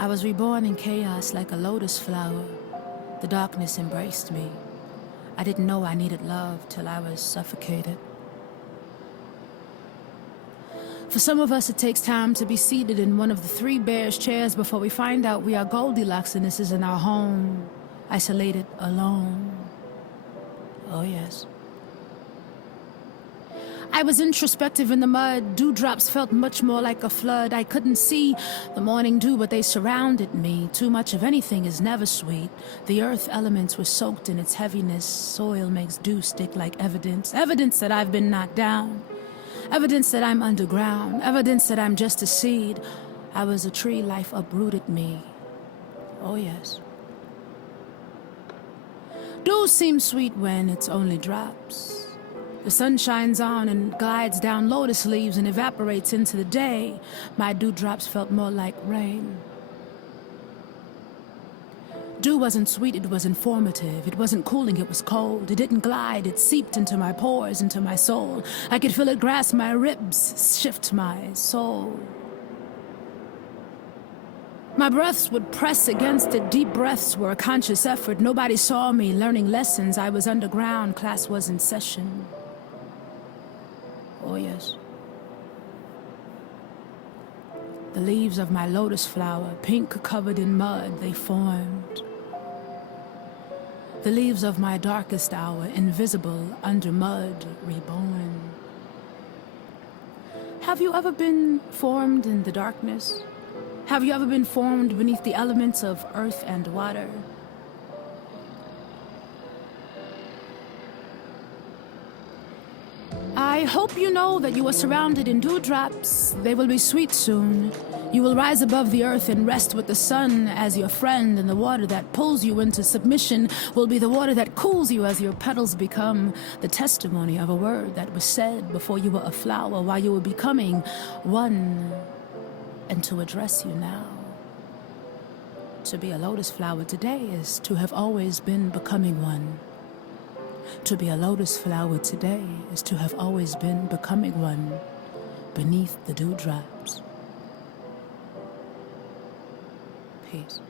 I was reborn in chaos like a lotus flower. The darkness embraced me. I didn't know I needed love till I was suffocated. For some of us, it takes time to be seated in one of the 3 bears' chairs before we find out we are Goldilocks and this isn't our home, isolated, alone. Oh yes. I was introspective in the mud. Dewdrops felt much more like a flood. I couldn't see the morning dew, but they surrounded me. Too much of anything is never sweet. The earth elements were soaked in its heaviness. Soil makes dew stick like evidence. Evidence that I've been knocked down. Evidence that I'm underground. Evidence that I'm just a seed. I was a tree, life uprooted me. Oh yes. Dew seems sweet when it's only drops. The sun shines on and glides down lotus leaves and evaporates into the day. My dewdrops felt more like rain. Dew wasn't sweet, it was informative. It wasn't cooling, it was cold. It didn't glide, it seeped into my pores, into my soul. I could feel it grasp my ribs, shift my soul. My breaths would press against it. Deep breaths were a conscious effort. Nobody saw me learning lessons. I was underground, class was in session. Oh yes. The leaves of my lotus flower, pink covered in mud, they formed. The leaves of my darkest hour, invisible under mud, reborn. Have you ever been formed in the darkness? Have you ever been formed beneath the elements of earth and water? I hope you know that you are surrounded in dewdrops. They will be sweet soon. You will rise above the earth and rest with the sun as your friend, and the water that pulls you into submission will be the water that cools you as your petals become the testimony of a word that was said before you were a flower, while you were becoming one, and to address you now. To be a lotus flower today is to have always been becoming one. To be a lotus flower today is to have always been becoming one beneath the dewdrops. Peace.